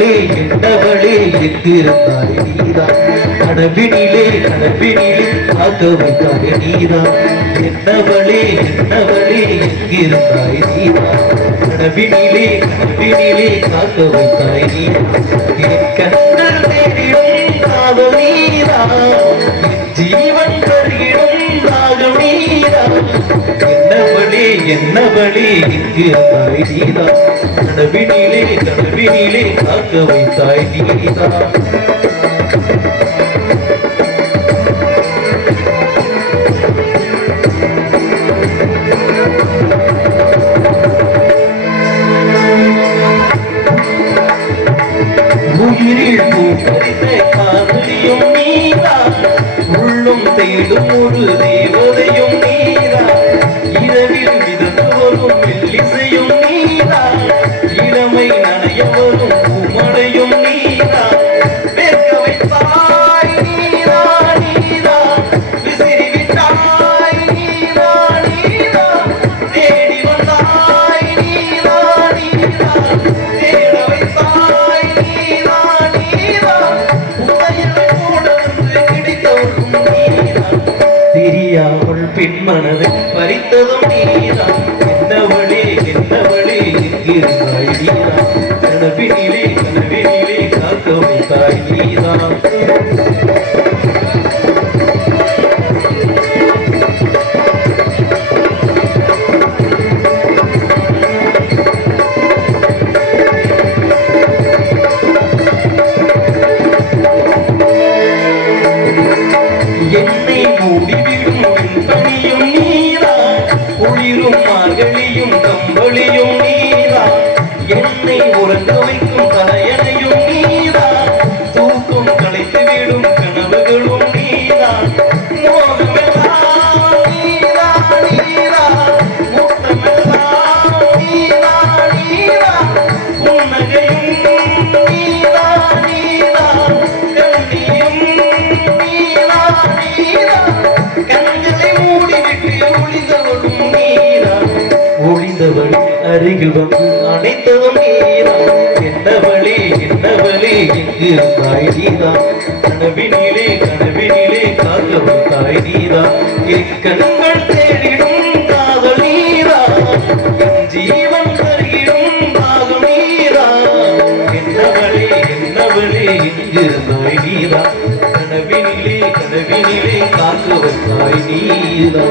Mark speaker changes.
Speaker 1: என்னவளே என்னவளே எத்திருந்தாய் நீதான். கடவினிலே கடவினிலே காக்க வைத்தாய் நீதான். என்னவளே என்னவளே எத்திருந்தாய் நீதான். கடவினிலே கடவினிலே காக்க வைத்தாய் நீதான். என் தேடிடும் காதல் நீதான். ஜீவன் பெருகிடும் தாகம் நீதான். என்னவளே என்ன வழி? இங்கு தாய் நீதான் கனவினிலே கனவினிலே காக்க வைத்தாய் நீதான் உயிரில் பூ பறித்த காதலியும் நீரா உள்ளும் தேடும் ஒரு பின் மனதை பறித்ததும் நீதான் என்னவளே என்னவளே எங்கிருந்தாய் நீதா கனவினிலே கனவினிலே காக்க தாய் நீதான். என்னை மூடிவிடும் பனியும் நீரா குளிரும் மார்கழியும் கம்பளியும் நீரா என்னை உறங்க வைக்கும் தலையணையும் நீதான். தூக்கம் களைத்து விடும் கனவுகளும் நீதான். மோகம் அணைத்ததும் நீரா என்னவளே என்னவளே நீதா கனவினிலே கனவினிலே காக்க வைத்தாய் நீதா என் கண்கள் தேடிடும் காதல் நீரா என் ஜீவன் தருகிடும் பாகம் நீரா என்னவளே என்னவளே எங்கிருந்தாய் நீரா கனவினிலே கனவினிலே காக்க வைத்தாய் நீரா.